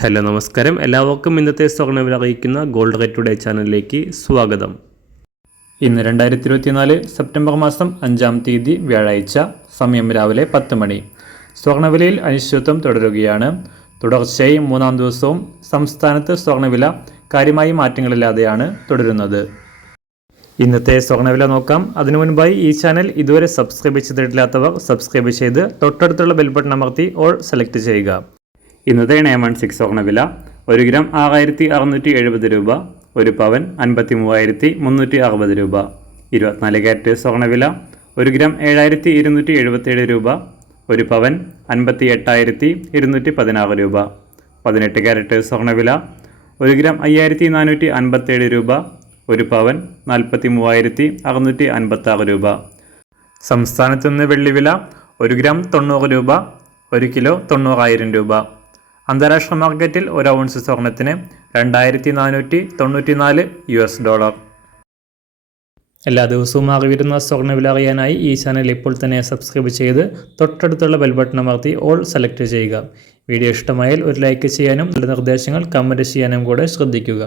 Hello നമസ്കാരം, എല്ലാവർക്കും ഇന്നത്തെ സ്വർണ്ണവില അറിയിക്കുന്ന ഗോൾഡ് റേറ്റ് ടുഡേ ചാനലിലേക്ക് സ്വാഗതം. ഇന്ന് 2024 സെപ്റ്റംബർ മാസം 5-ാം തീയതി വ്യാഴാഴ്ച, സമയം രാവിലെ 10 മണി. സ്വർണ്ണവിലയിൽ അനിശ്ചിതത്വം തുടരുകയാണ്. തുടർച്ചയായി 3-ാം ദിവസവും സംസ്ഥാനത്ത് സ്വർണ്ണവില കാര്യമായി മാറ്റങ്ങളില്ലാതെയാണ് തുടരുന്നത്. ഇന്നത്തെ സ്വർണ്ണവില നോക്കാം. അതിനു മുൻപായി ഈ ചാനൽ ഇതുവരെ സബ്സ്ക്രൈബ് ചെയ്തിട്ടില്ലാത്തവർ സബ്സ്ക്രൈബ് ചെയ്ത് തൊട്ടടുത്തുള്ള ബെൽ ബട്ടൺ അമർത്തി ഓൾ സെലക്ട് ചെയ്യുക. ഇന്നത്തെ 916 സ്വർണ്ണവില 1 ഗ്രാം 6670 രൂപ, 1 പവൻ 53,360 രൂപ. 24 ക്യാരറ്റ് സ്വർണ്ണവില 1 ഗ്രാം 7277 രൂപ, 1 പവൻ 58,216 രൂപ. 18 ക്യാരറ്റ് സ്വർണ്ണവില 1 ഗ്രാം 5457 രൂപ, 1 പവൻ 43,656 രൂപ. സംസ്ഥാനത്ത് നിന്ന് വെള്ളിവില 1 ഗ്രാം 90 രൂപ, 1 കിലോ 90,000 രൂപ. അന്താരാഷ്ട്ര മാർക്കറ്റിൽ 1 ഔൺസ് സ്വർണത്തിന് $2,494. എല്ലാ ദിവസവും അറിവിരുന്ന സ്വർണ്ണവില അറിയാനായി ഈ ചാനൽ ഇപ്പോൾ തന്നെ സബ്സ്ക്രൈബ് ചെയ്ത് തൊട്ടടുത്തുള്ള ബെൽ ബട്ടൺ അമർത്തി ഓൾ സെലക്ട് ചെയ്യുക. വീഡിയോ ഇഷ്ടമായാൽ ഒരു ലൈക്ക് ചെയ്യാനും നല്ല നിർദ്ദേശങ്ങൾ കമൻറ്റ് ചെയ്യാനും കൂടെ ശ്രദ്ധിക്കുക.